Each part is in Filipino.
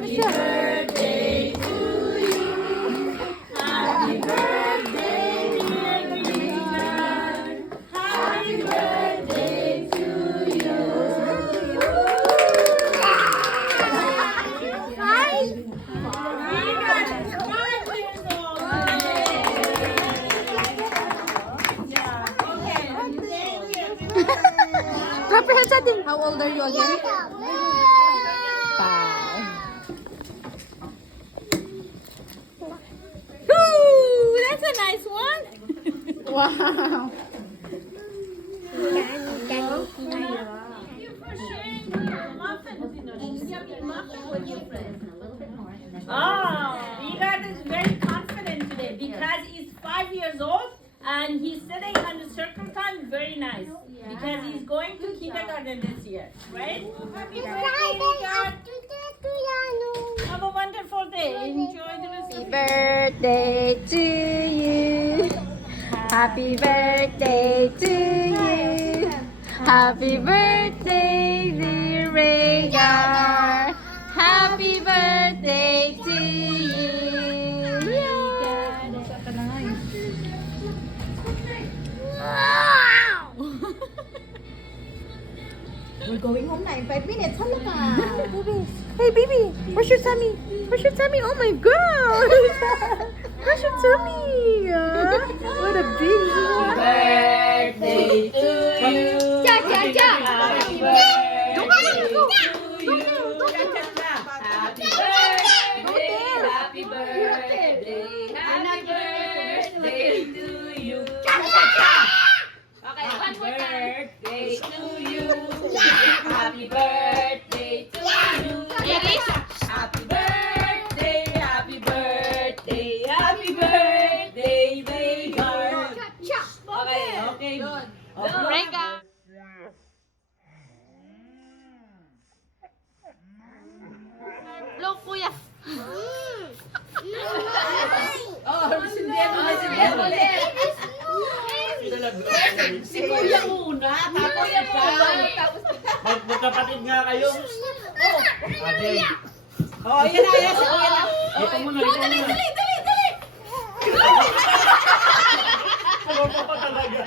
na siya. Birthday to you. Happy birthday, dear Richard. Happy birthday to you. Clap your hands, Ate. How old are you again? 5. Ooh, that's a nice one. Wow. Thank you for sharing your muffins, yummy muffins with your friends. Oh, Vigard is very confident today because he's 5 years old and he's sitting on the circle time. Very nice because he's going to kindergarten this year, right? Happy birthday, Vigard! Have a wonderful day. Enjoy the rest of Happy birthday to you. Happy birthday to you. Happy birthday, dear Rhaegar. Happy birthday to you. We're going home na in 5 minutes. Hala ka. Hey, baby, where's your tummy? Where's your tummy? Oh my gosh! Where's your tummy? What a big birthday to you. Happy birthday to you. Happy birthday, happy birthday, happy birthday to you. Okay, one more time. Birthday to you. Happy birthday to you. Happy birthday, happy birthday, happy birthday, Vigard. Okay, okay. Rhaegar. Blow, kuya. Oh, sindihan ulit. Si Kuya muna, tapos ikaw. Magkapatid nga kayo. Ate, Oh, yan na, yan. Si Kuya na. ito muna, ito muna. Dali. Ano pa pa talaga?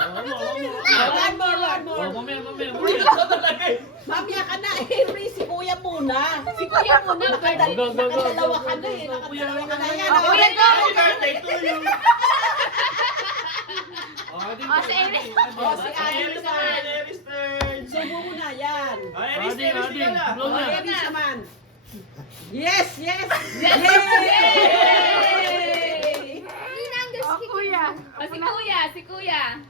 One more. Oh, mamaya. Ito talaga eh. Mamaya ka na, Henry. Si Kuya muna. Nakadalawa ka na eh. Nakadalawa ka na yan. Happy Oh, yan go. birthday to you. Si Iris. Si Iris naman. Iris turn. Subo mo na, yan. Iris, Oh, na. Iris naman. Yes. Yay! Si Kuya.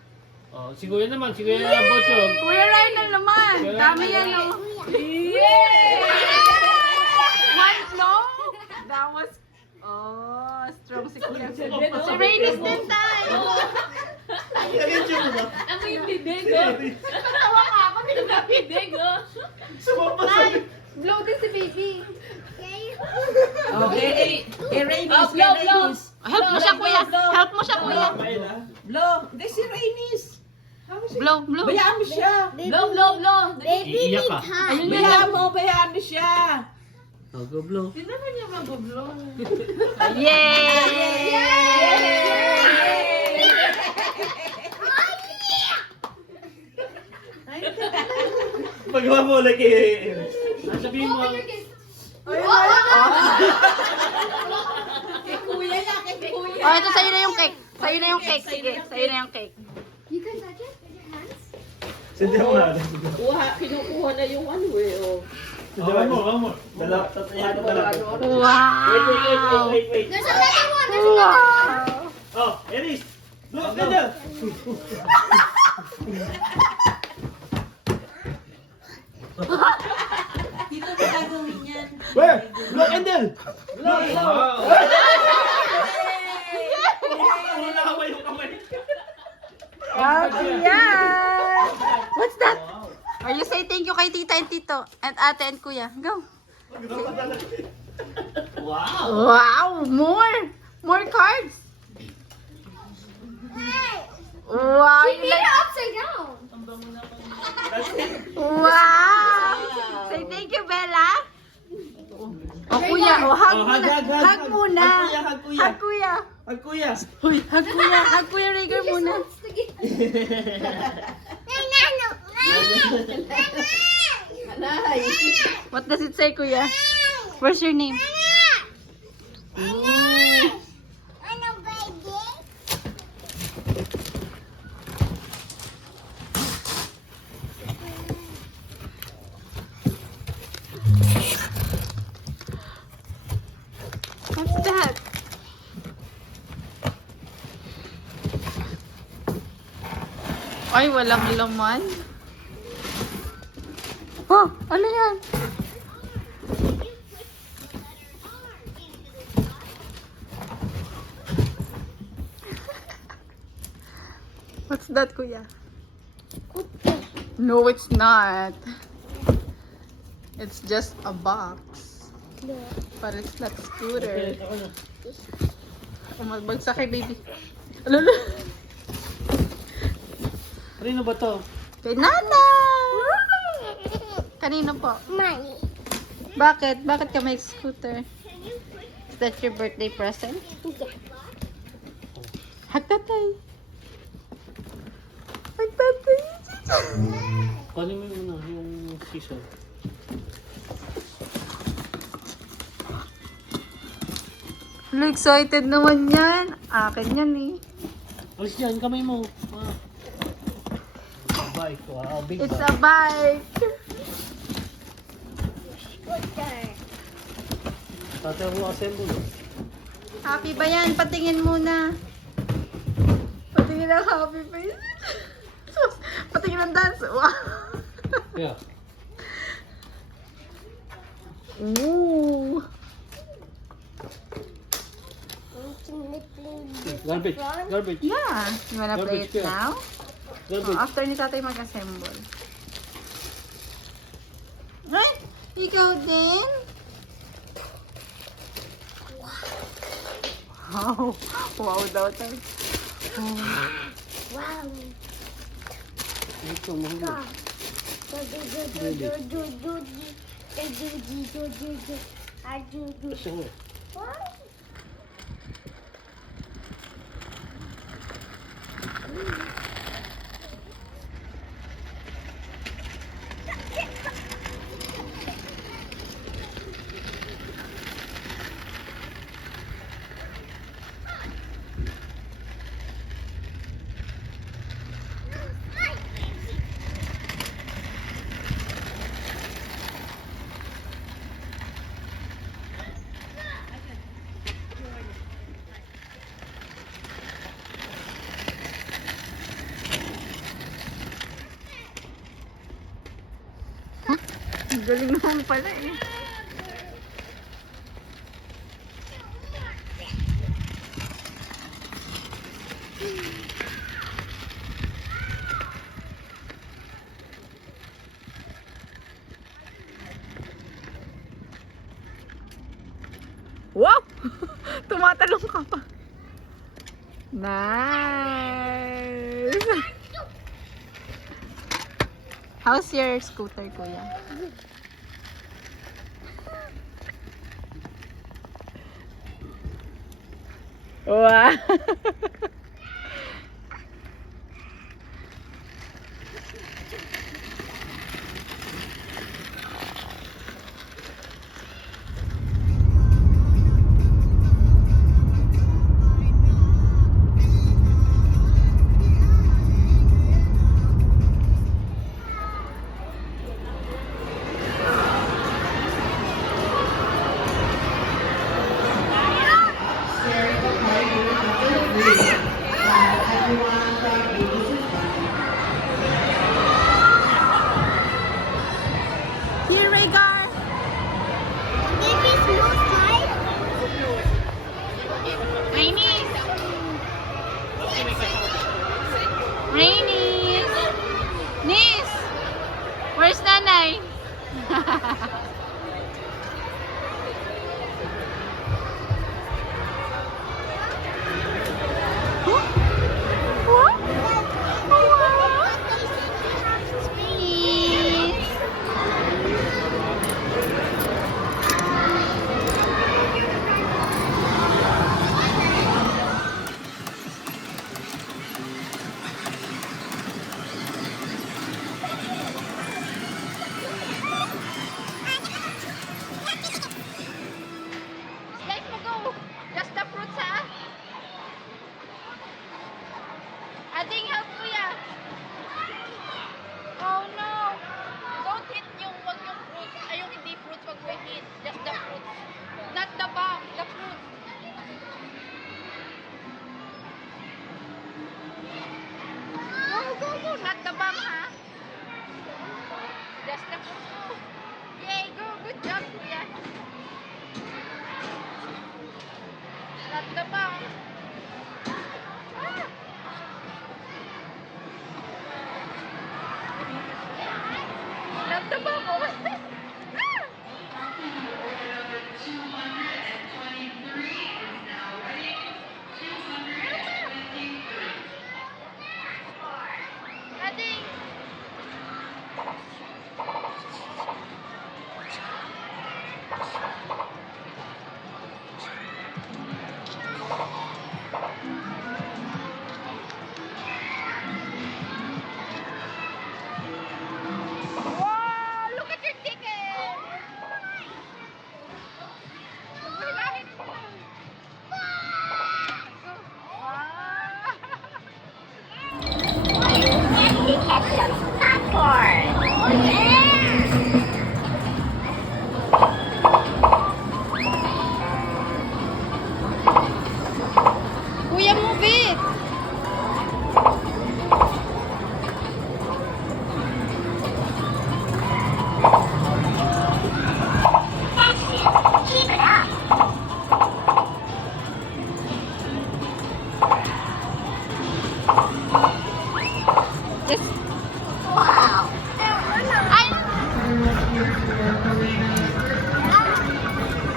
Oh, si Kuya naman, si Kuya Bocho. Kuya Ryan naman. Dami yan, oh. One, no? That was, strong si Kuya. Si Rainis din tayo. Nag-YouTube mo ba? Ano yung bibig, oh? Natawa ka ako, hindi na bibig, oh. Sumapa sabi. Blow din si baby. Okay, Rainis. Oh, blow. Help mo siya, kuya. Help mo siya, kuya. Kain ha? Blow. Hindi, si Rainis. Blow. Bayaan mo siya. Blow. Iiyak ka. Bayaan mo siya. Oh, go blow. Magawa mo lagi eh. Sabihin mo. Kay Kuya niya, kay Kuya. Oh, ito sa'yo na yung cake. Sa'yo na yung cake. Sige, sa'yo na yung cake. Sindihan mo na. Kinukuha na yung ano eh. Oh. Sindihan mo. Dala, tatayan mo na. Wow! Wait. Wow! Oh, Iris. Look, ganda. Dito na gagawin yan. Where? Look, Endel. Look. Wala ka ba yung kamay? Yeah! What's that? Are you say thank you kay tita and tito and ate and kuya? Go. Wow. Wow! More cards. Wow! You like upside down. wow! Say thank you, Bella. O kuya, o hug Oh, muna. hug, hug, Hug hug. muna. Hug kuya, hug kuya. Hug kuya. Ay, kuya. Uy, hug kuya. Hug kuya Rhaegar muna. What does it say, kuya? What's your name? What's that? Ay, walang laman. Oh, ano yan? What's that, kuya? No, it's not. It's just a box. But it's not scooter. Magbagsak kay baby. Alala. Kanino ba to? Kay Nana! Kanino po? Bakit? Bakit ka may scooter? Is that your birthday present? Hag tatay. Hag tatay. Kunin mo yung yung scissor. Excited naman yan. Akin yan eh. Alis yan, kamay mo. Ah. Bike. Wow, big It's bike. a bike. Tatay mo assemble. Happy ba yan? Patingin muna. Patingin ang happy face. Patingin ang dance. Wow. Yeah. Ooh. Garbage. Garbage. Yeah. You wanna play it Garbage, yeah. now? Garbage. Oh, after ni tatay mag-assemble. Ay! Ikaw din? Wow. Wow daw tayo. Ito, mahal. Kasi mo. Ang galing naman pala eh. Wow! Tumatalong ka pa. Nice! How's your scooter, kuya? Wow! Very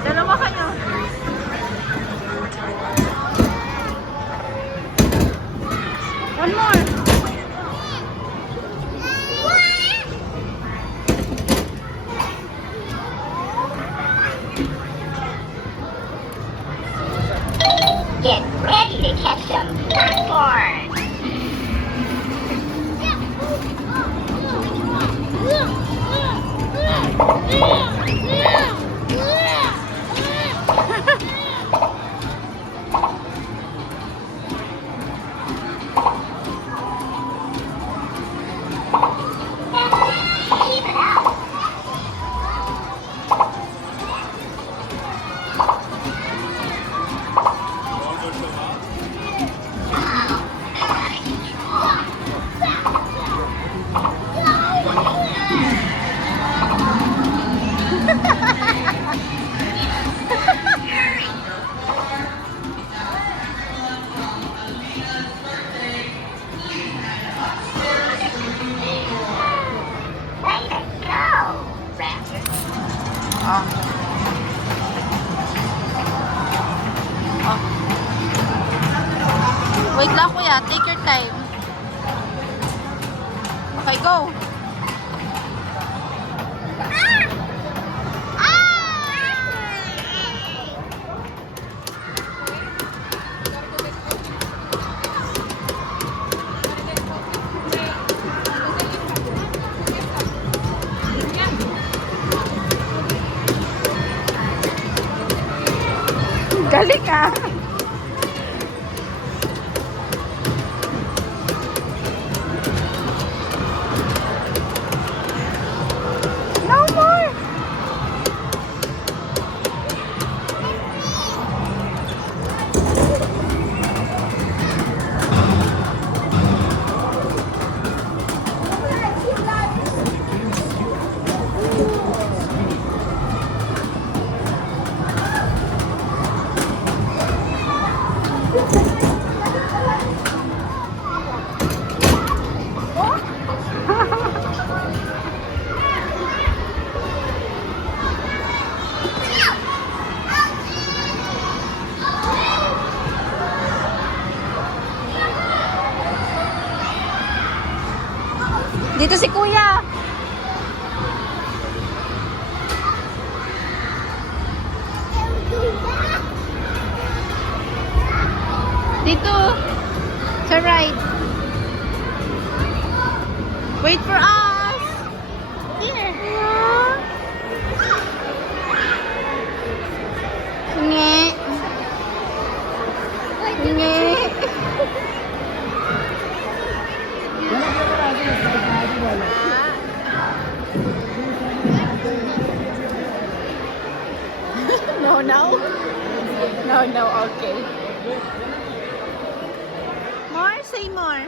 Dalawa kayo. One more. Get ready to catch some popcorn. Keep it out. Way to go, Raptor. Wait lang kuya, take your time. Okay, go. Galing ah. No more. Dito si kuya. Dito. Sa right. Wait for us. Here. Nge. Nge. No, no. No, no, okay. More, say more.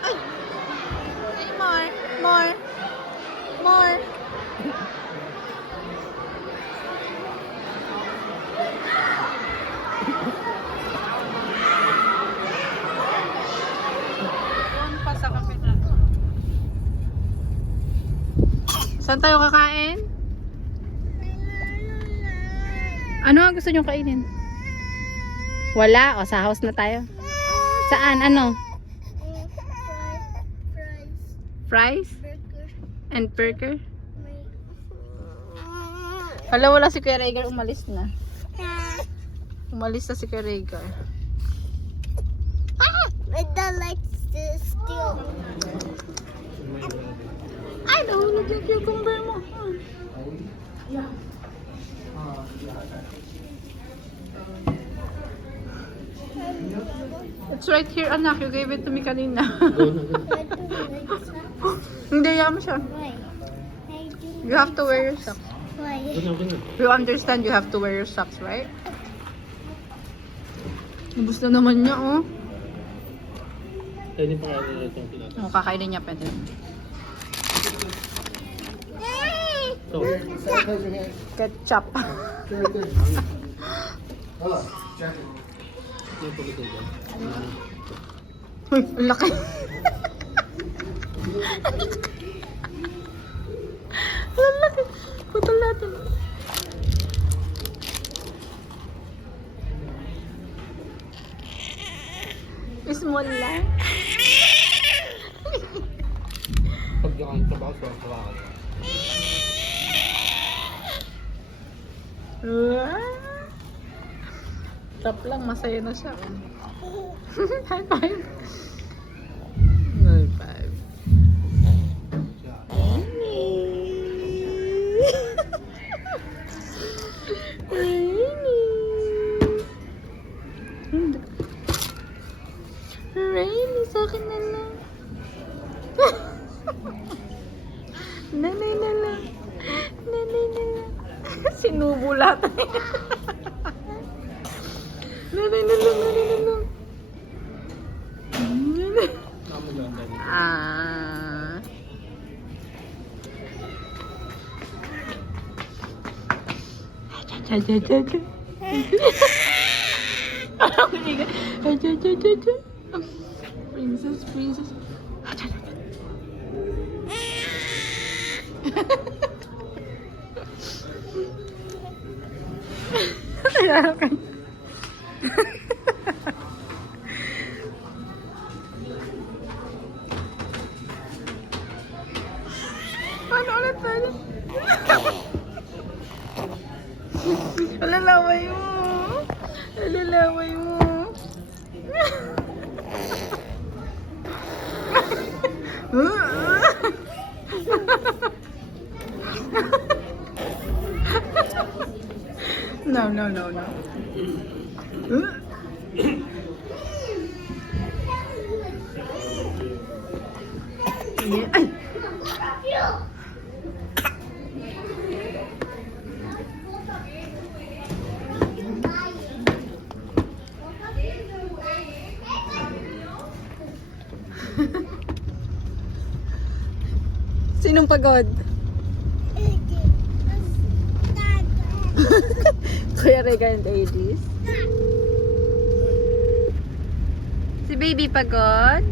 Ay. Say more, more, more. Saan tayo kakain? Ano ang gusto nyo kainin? Wala. O, sa house na tayo. Saan? Ano? Fries? And burger? Hala, wala si Kuya Rhaegar. Umalis na. Umalis na si Kuya Rhaegar. I don't like this still. Ay, nahulog yung cucumber mo. It's right here, anak. You gave it to me kanina. Hindi, yam siya. Why? I do. You have to wear your socks. Why? You understand you have to wear your socks, right? Ubus na naman niya, oh. Pwede pa kaya nila itong pinata. Oh, kakainin niya, pwede. So, Ketchup. yung pagkito dyan. Uy, ang laki. Lalaki. Putol natin. Small lang. Pag yung trabaho sa trabaho. Tap lang, masaya na siya. High five. High five. Rainy, sa akin na lang. Nanay na lang. Nanay na lang. Sinubo lahat. Nanay na lang, nanay na lang. Nanay. Ah. Cha cha cha cha. Cha cha cha cha. Princess, princess. Paano ulit tayo? Alalaway mo. Alalaway mo. No, no, no, no. Yeah. Ay. Sinong pagod? Kuya Regan and Aegis. Si baby pagod?